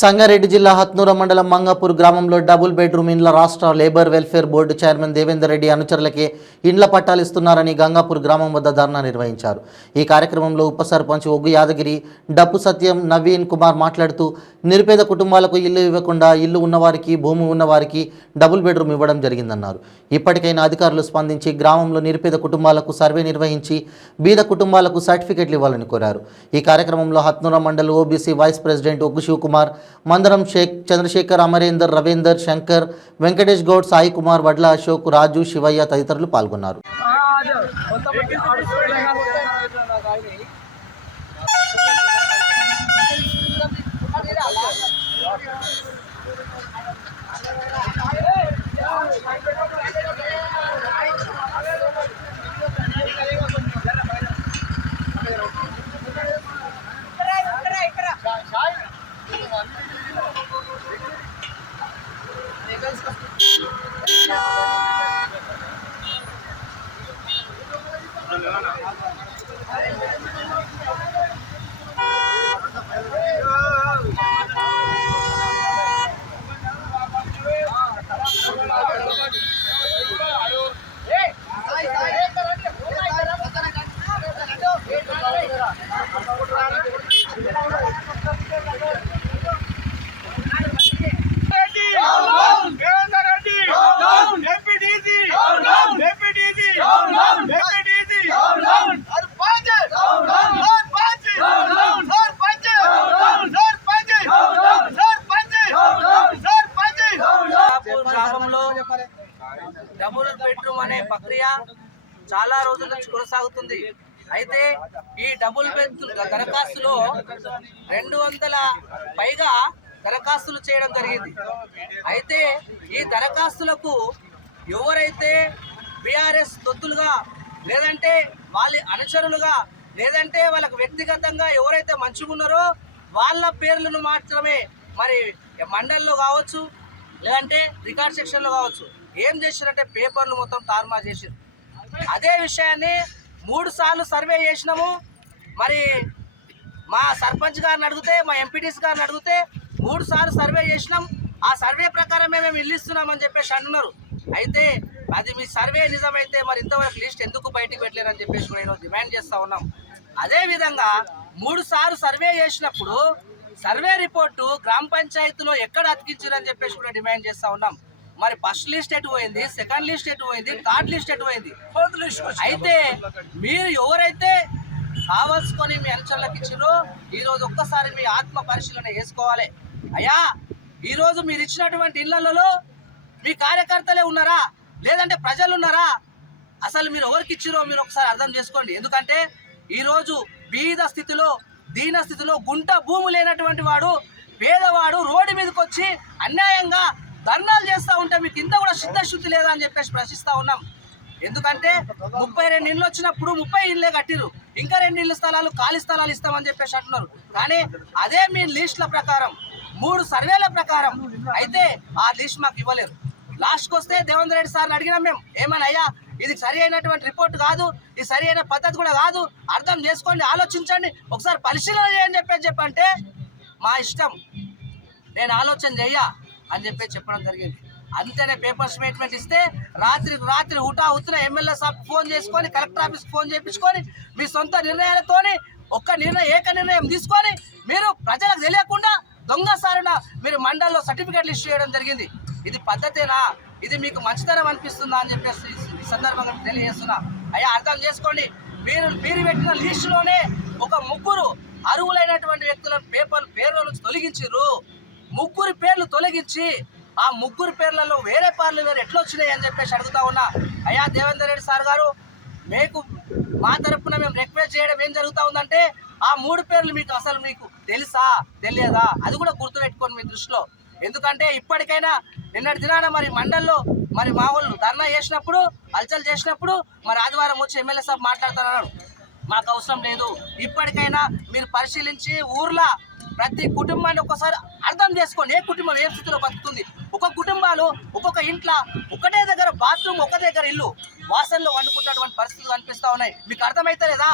సంగారెడ్డి జిల్లా హత్నూర మండలం మంగాపూర్ గ్రామంలో డబుల్ బెడ్రూమ్ ఇండ్ల రాష్ట్ర labour welfare board chairman Devender Reddy అనుచరులకే ఇండ్ల పట్టాలు ఇస్తున్నారని గంగాపూర్ గ్రామం వద్ద ధర్నా నిర్వహించారు. ఈ కార్యక్రమంలో ఉప సర్పంచ్ ఒగ్గు యాదగిరి, డప్పు సత్యం, నవీన్ కుమార్ మాట్లాడుతూ నిరుపేద కుటుంబాలకు ఇల్లు ఇవ్వకుండా ఇల్లు ఉన్నవారికి, భూమి ఉన్నవారికి డబుల్ బెడ్రూమ్ ఇవ్వడం జరిగిందన్నారు. ఇప్పటికైనా అధికారులు స్పందించి గ్రామంలో నిరుపేద కుటుంబాలకు సర్వే నిర్వహించి బీద కుటుంబాలకు సర్టిఫికెట్లు ఇవ్వాలని కోరారు. ఈ కార్యక్రమంలో Hatnoor mandal OBC vice president Oggu Shivakumar, Mandaram Shaik, Chandrashekar, Amarender, Ravinder, Shankar, Venkatesh Goud, Sai Kumar, Vadla Ashok, రాజు, శివయ్య తదితరులు పాల్గొన్నారు. డబుల్ బెడ్రూమ్ అనే ప్రక్రియ చాలా రోజుల నుంచి కొనసాగుతుంది. అయితే ఈ డబుల్ బెడ్రూమ్ దరఖాస్తులో 200 పైగా దరఖాస్తులు చేయడం జరిగింది. అయితే ఈ దరఖాస్తులకు ఎవరైతే బీఆర్ఎస్ తొత్తులుగా, లేదంటే వాళ్ళ అనుచరులుగా, లేదంటే వాళ్ళకు వ్యక్తిగతంగా ఎవరైతే మంచిగా ఉన్నారో వాళ్ళ పేర్లను మాత్రమే మరి మండలిలో కావచ్చు, లేదంటే రికార్డ్ సెక్షన్లో కావచ్చు ఏం చేశారంటే పేపర్లు మొత్తం తారుమారు చేసారు. అదే విషయాన్ని 3 సార్లు సర్వే చేసినాము. మరి మా సర్పంచ్ గారిని అడిగితే, మా ఎంపీటీసీ గారిని అడిగితే 3 సార్లు సర్వే చేసినాం. ఆ సర్వే ప్రకారమే మేము ఇల్లు ఇస్తున్నామని చెప్పేసి అంటున్నారు. అయితే అది మీ సర్వే నిజమైతే మరి ఇంతవరకు లిస్ట్ ఎందుకు బయటికి పెట్టలేరని చెప్పేసి నేను డిమాండ్ చేస్తూ ఉన్నాం. అదేవిధంగా 3 సార్లు సర్వే చేసినప్పుడు సర్వే రిపోర్టు గ్రామ పంచాయతీలో ఎక్కడ అతికించారని చెప్పేసి కూడా డిమాండ్ చేస్తూ ఉన్నాం. మరి ఫస్ట్ లిస్ట్ ఎటు పోయింది, సెకండ్ లిస్ట్ ఎటు పోయింది, థర్డ్ లిస్ట్ ఎటు పోయింది? అయితే మీరు ఎవరైతే కావాల్సుకొని మీ అనుచరులకు ఇచ్చారో ఈరోజు ఒక్కసారి మీ ఆత్మ పరిశీలన చేసుకోవాలి. అయ్యా, ఈరోజు మీరు ఇచ్చినటువంటి ఇళ్లలో మీ కార్యకర్తలే ఉన్నారా, లేదంటే ప్రజలు ఉన్నారా? అసలు మీరు ఎవరికి ఇచ్చిరో మీరు ఒకసారి అర్థం చేసుకోండి. ఎందుకంటే ఈరోజు బీద స్థితిలో, దీన స్థితిలో, గుంట భూమి లేనటువంటి వాడు, పేదవాడు రోడ్డు మీదకి వచ్చి అన్యాయంగా ధర్నాలు చేస్తూ ఉంటే మీకు ఇంత కూడా సిద్ధశుద్ధి లేదా అని చెప్పేసి ప్రశ్నిస్తూ ఉన్నాం. ఎందుకంటే 32 ఇళ్ళు వచ్చినప్పుడు 30 ఇళ్ళే కట్టిరు, ఇంకా 2 ఇళ్ళ స్థలాలు ఖాళీ స్థలాలు ఇస్తామని చెప్పేసి అంటున్నారు. కానీ అదే మీ లిస్టుల ప్రకారం 3 సర్వేల ప్రకారం అయితే ఆ లిస్ట్ మాకు ఇవ్వలేరు. లాస్ట్కి వస్తే దేవేందర్ రెడ్డి సార్ని అడిగినాం మేము, ఏమని అయ్యా ఇది సరి అయినటువంటి రిపోర్ట్ కాదు, ఇది సరి అయిన పద్ధతి కూడా కాదు, అర్థం చేసుకోండి, ఆలోచించండి, ఒకసారి పరిశీలన చేయని చెప్పంటే మా ఇష్టం, నేను ఆలోచన చెయ్యా అని చెప్పడం జరిగింది. అంతేనే పేపర్ స్టేట్మెంట్ ఇస్తే రాత్రి ఉత్తున ఎమ్మెల్యే సాబ్ ఫోన్ చేసుకొని, కలెక్టర్ ఆఫీస్కి ఫోన్ చేయించుకొని మీ సొంత నిర్ణయాలతోని ఏక నిర్ణయం తీసుకొని మీరు ప్రజలకు తెలియకుండా దొంగ సారిన మీరు మండల్లో సర్టిఫికెట్లు ఇష్యూ చేయడం జరిగింది. ఇది పద్ధతేనా? ఇది మీకు మంచితనం అనిపిస్తుందా అని చెప్పేసి ఈ సందర్భంగా తెలియజేస్తున్నా. అయ్యా, అర్థం చేసుకోండి. మీరు పెట్టిన లిస్టులోనే ఒక 3 అర్హులైనటువంటి వ్యక్తుల పేర్ల నుంచి తొలగించారు. 3 పేర్లు తొలగించి ఆ 3 పేర్లలో వేరే ఎట్లా వచ్చినాయి అని చెప్పేసి అడుగుతా ఉన్నా. అయ్యా దేవేందర్ రెడ్డి సార్ గారు, మీకు మా తరఫున మేము రిక్వెస్ట్ చేయడం ఏం జరుగుతూ ఉందంటే ఆ 3 పేర్లు మీకు తెలుసా, తెలియదా? అది కూడా గుర్తుపెట్టుకోండి మీ దృష్టిలో. ఎందుకంటే ఇప్పటికైనా నిన్నటి దినాన మరి మండల్లో మరి మా వాళ్ళు ధర్నా చేసినప్పుడు, హల్చల్ చేసినప్పుడు మరి ఆదివారం వచ్చి ఎమ్మెల్యే సాబ్ మాట్లాడుతున్నారు. మాకు అవసరం లేదు. ఇప్పటికైనా మీరు పరిశీలించి ఊర్లో ప్రతి కుటుంబాన్ని ఒకసారి అర్థం చేసుకోండి. ఏ కుటుంబం ఏ స్థితిలో బతుకుతుంది? ఒక్కొక్క కుటుంబాలు ఒక్కొక్క ఇంట్లో ఒకటే దగ్గర బాత్రూమ్, ఒక దగ్గర ఇల్లు, వాసనలో వండుకుంటున్నటువంటి పరిస్థితులు కనిపిస్తూ ఉన్నాయి. మీకు అర్థమైతే లేదా?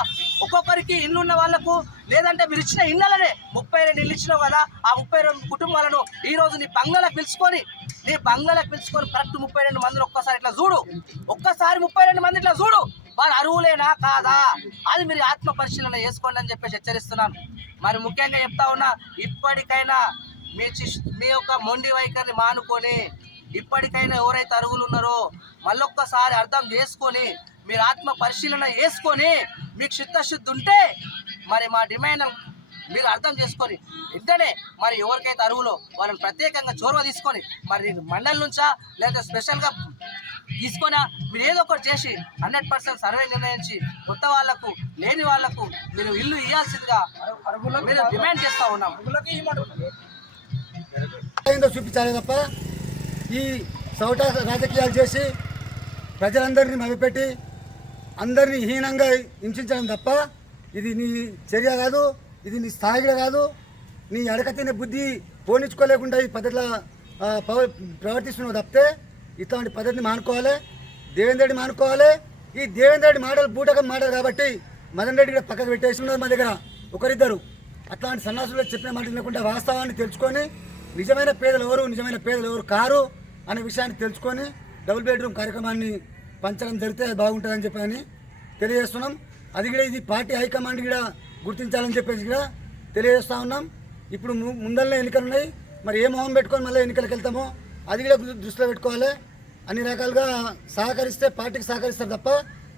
ఒక్కొక్కరికి ఇల్లు ఉన్న వాళ్ళకు, లేదంటే మీరు ఇచ్చిన ఇళ్ళనే 32 ఇల్లు ఇచ్చినావు కదా, ఆ 32 కుటుంబాలను ఈ రోజు నీ బంగ్లాలకు పిలుచుకొని కరెక్ట్ 32 మందిని ఒక్కసారి ఇట్లా చూడు, ఒక్కసారి 32 మంది ఇట్లా చూడు, వారు అరువులేనా కాదా అది మీరు ఆత్మ పరిశీలన చేసుకోండి అని చెప్పేసి హెచ్చరిస్తున్నాను. మరి ముఖ్యంగా చెప్తా ఉన్నా, ఇప్పటికైనా మీ యొక్క మొండి వైఖరిని మానుకొని, ఇప్పటికైనా ఎవరైతే అరుగులు ఉన్నారో మళ్ళొక్కసారి అర్థం చేసుకొని, మీరు ఆత్మ పరిశీలన చేసుకొని, మీకు చిత్తశుద్ధి ఉంటే మరి మా డిమాండ్ మీరు అర్థం చేసుకొని వెంటనే మరి ఎవరికైతే అరువులో వాళ్ళని ప్రత్యేకంగా చొరవ తీసుకొని, మరి మండలి నుంచా లేదా స్పెషల్గా తీసుకొని మీరు ఏదో ఒకటి చేసి 100% సర్వే నిర్ణయించి కొత్త వాళ్లకు, లేని వాళ్లకు మీరు ఇల్లు ఇవ్వాల్సిందిగా మీరు డిమాండ్ చేస్తూ ఉన్నాం. చూపించాలి తప్ప ఈ సౌట రాజకీయాలు చేసి ప్రజలందరినీ మభ్యపెట్టి అందరినీ హీనంగా హింసించడం తప్ప ఇది నీ చర్య కాదు, ఇది నీ స్థాయిలో కాదు. నీ అడకతిన బుద్ధి పోనించుకోలేకుండా ఈ పద్ధతిలో ప్రవర్తిస్తున్నావు తప్పితే ఇట్లాంటి పద్ధతిని మానుకోవాలి. దేవేంద్ర రెడ్డి మానుకోవాలి. ఈ దేవేంద్ర రెడ్డి మాటలు బూటకం మాటలు కాబట్టి మదన్ రెడ్డి కూడా పక్కకు పెట్టేసి ఉన్నారు మా దగ్గర ఒకరిద్దరు. అట్లాంటి సన్నాసులు చెప్పిన మాట వినకుండా వాస్తవాన్ని తెలుసుకొని నిజమైన పేదలు ఎవరు కారు అనే విషయాన్ని తెలుసుకొని డబుల్ బెడ్రూమ్ కార్యక్రమాన్ని పంచడం జరిగితే బాగుంటుందని చెప్పని తెలియజేస్తున్నాం. అది కూడా ఇది పార్టీ హైకమాండ్ కూడా గుర్తించాలని చెప్పేసి కూడా తెలియజేస్తూ ఉన్నాం. ఇప్పుడు ముందరనే ఎన్నికలు ఉన్నాయి, మరి ఏ మొహం పెట్టుకొని మళ్ళీ ఎన్నికలకు వెళ్తామో అది కూడా దృష్టిలో పెట్టుకోవాలి. అన్ని రకాలుగా సహకరిస్తే పార్టీకి సహకరిస్తారు తప్ప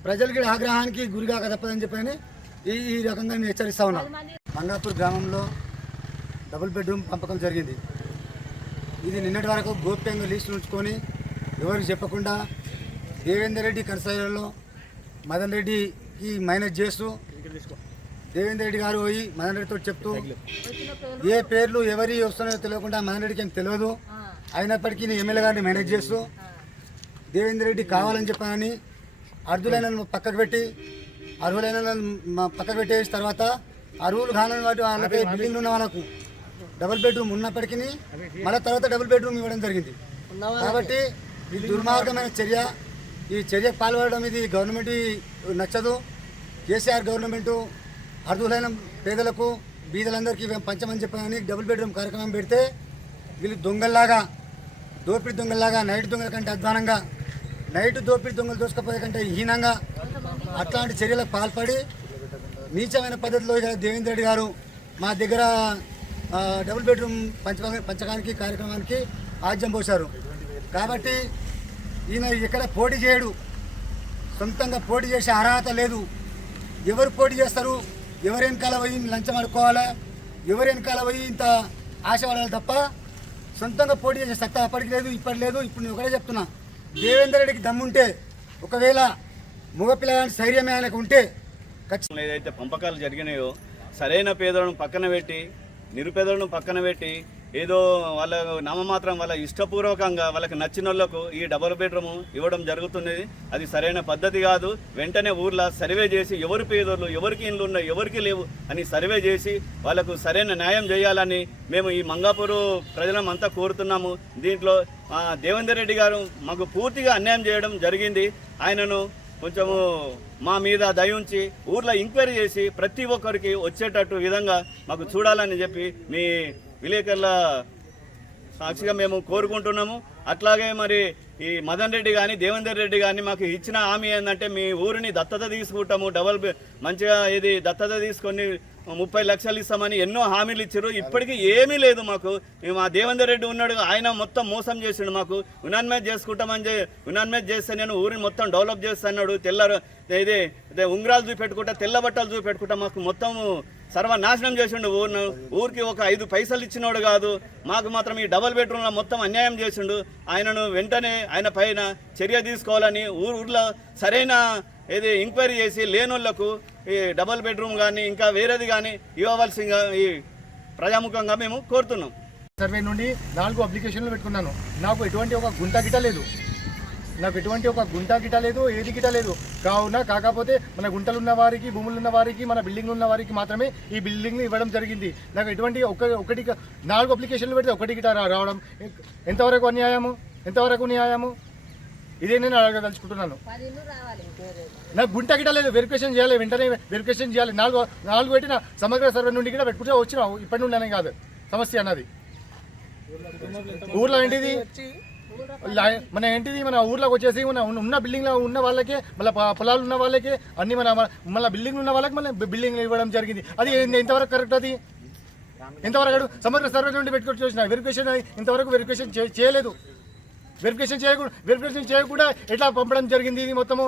ప్రజలు కూడా ఆగ్రహానికి గురిగాక తప్పదని చెప్పని ఈ రకంగా నేను హెచ్చరిస్తూ ఉన్నాను. మంగాపూర్ గ్రామంలో డబుల్ బెడ్రూమ్ పంపకం జరిగింది. ఇది నిన్నటి వరకు గోప్యంగా లిస్టులు ఉంచుకొని ఎవరికి చెప్పకుండా దేవేందర్ రెడ్డి కన్సైలలో మదన్ రెడ్డికి మైనస్ చేస్తూ దేవేందర్ రెడ్డి గారు పోయి మదన్ రెడ్డితో చెప్తూ ఏ పేర్లు ఎవరి వస్తున్నాయో తెలియకుండా మదన్ రెడ్డికి ఏం తెలియదు, అయినప్పటికీ ఎమ్మెల్యే గారిని మేనేజ్ చేస్తూ దేవేందర్ రెడ్డి కావాలని చెప్పానని అర్హులైన పక్కకు పెట్టేసిన తర్వాత అర్హులు కాని వాటి వాళ్ళకి బిల్డింగ్లు ఉన్న వాళ్ళకు డబుల్ బెడ్రూమ్ ఉన్నప్పటికీ మళ్ళీ తర్వాత డబుల్ బెడ్రూమ్ ఇవ్వడం జరిగింది. కాబట్టి ఇది దుర్మార్గమైన చర్య. ఈ చర్యకు పాల్పడడం ఇది గవర్నమెంట్ నచ్చదు. కేసీఆర్ గవర్నమెంటు అర్హులైన పేదలకు బీదలందరికీ పంచమని చెప్పని డబుల్ బెడ్రూమ్ కార్యక్రమం పెడితే వీళ్ళు దోపిడీ దొంగల్లాగా నైట్ దొంగల కంటే అధ్వానంగా, నైట్ దోపిడీ దొంగలు దోసుకపోయే కంటే హీనంగా అట్లాంటి చర్యలకు పాల్పడి నీచమైన పద్ధతిలో దేవేంద్ర రెడ్డి గారు మా దగ్గర డబుల్ బెడ్రూమ్ పంచకానికి కార్యక్రమానికి ఆజ్యం పోశారు. కాబట్టి ఈయన ఇక్కడ పోటీ చేయడు, సొంతంగా పోటీ చేసే అర్హత లేదు. ఎవరు పోటీ చేస్తారు? ఎవరి వెనకాల పోయి లంచం అడుకోవాలా, ఎవరి వెనకాల పోయి ఇంత ఆశపడాలి తప్ప సొంతంగా పోటీ చేసే సత్తా అప్పటికి లేదు, ఇప్పటి లేదు. ఇప్పుడు నేను ఒకటే చెప్తున్నా, దేవేందర్ రెడ్డికి దమ్ముంటే, ఒకవేళ మగపిల్లగాని ధైర్యమే ఆయనకు ఉంటే ఖచ్చితంగా ఏదైతే పంపకాలు జరిగినాయో సరైన పేదలను పక్కన పెట్టి, నిరుపేదలను పక్కన పెట్టి, ఏదో వాళ్ళ నామమాత్రం వాళ్ళ ఇష్టపూర్వకంగా వాళ్ళకి నచ్చిన వాళ్ళకు ఈ డబుల్ బెడ్రూమ్ ఇవ్వడం జరుగుతున్నది. అది సరైన పద్ధతి కాదు. వెంటనే ఊర్లో సర్వే చేసి ఎవరి పేదోళ్ళు, ఎవరికి ఇండ్లు ఉన్నాయి, ఎవరికి లేవు అని సర్వే చేసి వాళ్ళకు సరైన న్యాయం చేయాలని మేము ఈ మంగాపూరు ప్రజలమంతా కోరుతున్నాము. దీంట్లో దేవేందర్ రెడ్డి గారు మాకు పూర్తిగా అన్యాయం చేయడం జరిగింది. ఆయనను కొంచెము మా మీద దయ ఉంచి ఊర్లో ఎంక్వైరీ చేసి ప్రతి ఒక్కరికి వచ్చేటట్టు విధంగా మాకు చూడాలని చెప్పి మీ విలేకరుల సాక్షిగా మేము కోరుకుంటున్నాము. అట్లాగే మరి ఈ మదన్ రెడ్డి కానీ దేవేందర్ రెడ్డి కానీ మాకు ఇచ్చిన హామీ ఏంటంటే మీ ఊరిని దత్తత తీసుకుంటాము, మంచిగా ఇది దత్తత తీసుకొని 30 లక్షలు ఇస్తామని ఎన్నో హామీలు ఇచ్చారు. ఇప్పటికీ ఏమీ లేదు మాకు. మా దేవేందర్ రెడ్డి ఉన్నాడు, ఆయన మొత్తం మోసం చేసిండు. మాకు యునానిమేట్ చేసుకుంటామని యునానిమేట్ చేస్తే నేను ఊరిని మొత్తం డెవలప్ చేస్తాడు. ఇదే ఉంగరాలు చూపెట్టుకుంటా, తెల్ల బట్టలు చూపెట్టుకుంటా మాకు మొత్తం సర్వనాశనం చేసిండు. ఊరికి ఒక 5 పైసలు ఇచ్చినోడు కాదు. మాకు మాత్రం ఈ డబుల్ బెడ్రూమ్లో మొత్తం అన్యాయం చేసిండు. ఆయనను వెంటనే ఆయన పైన చర్య తీసుకోవాలని ఊర్లో సరైన ఎంక్వైరీ చేసి లేనోళ్లకు ఈ డబుల్ బెడ్రూమ్ కానీ ఇంకా వేరేది కానీ ఇవ్వవలసిందిగా ఈ ప్రజాముఖంగా మేము కోరుతున్నాం. సర్వే నుండి 4 అప్లికేషన్లు పెట్టుకున్నాను. నాకు ఎటువంటి ఒక గుంట గిట లేదు, ఏది గిట లేదు. కాకపోతే మన గుంటలు ఉన్న వారికి, భూములు ఉన్న వారికి, మన బిల్డింగ్లు ఉన్న వారికి మాత్రమే ఈ బిల్డింగ్ని ఇవ్వడం జరిగింది. నాకు ఎటువంటి 4 అప్లికేషన్లు పెడితే ఒకటి గిట రావడం ఎంతవరకు న్యాయము? ఇదే నేను అడగదలుచుకుంటున్నాను. నాకు గుంట గిట్ట లేదు, వెరిఫికేషన్ చేయాలి, వెంటనే వెరిఫికేషన్ చేయాలి. నాలుగు పెట్టిన సమగ్ర సర్వే నుండి కూడా పెట్టుకుంటే వచ్చినావు, ఇప్పటి నుండి అనే కాదు సమస్య అన్నది. ఊర్లో ఏంటిది మన ఏంటిది, మన ఊర్లోకి వచ్చేసి ఉన్న బిల్డింగ్లో ఉన్న వాళ్ళకే, మళ్ళీ పొలాలు ఉన్న వాళ్ళకే అన్ని మళ్ళీ బిల్డింగ్లు ఉన్న వాళ్ళకి మళ్ళీ బిల్డింగ్లు ఇవ్వడం జరిగింది. అది ఎంతవరకు కరెక్ట్? అది ఎంతవరకు సమగ్ర సర్వే నుండి పెట్టుకొని చూసిన వెరిఫికేషన్ ఇంతవరకు వెరిఫికేషన్ చేయలేదు. వెరిఫికేషన్ చేయకుండా ఎట్లా పంపడం జరిగింది ఇది మొత్తము?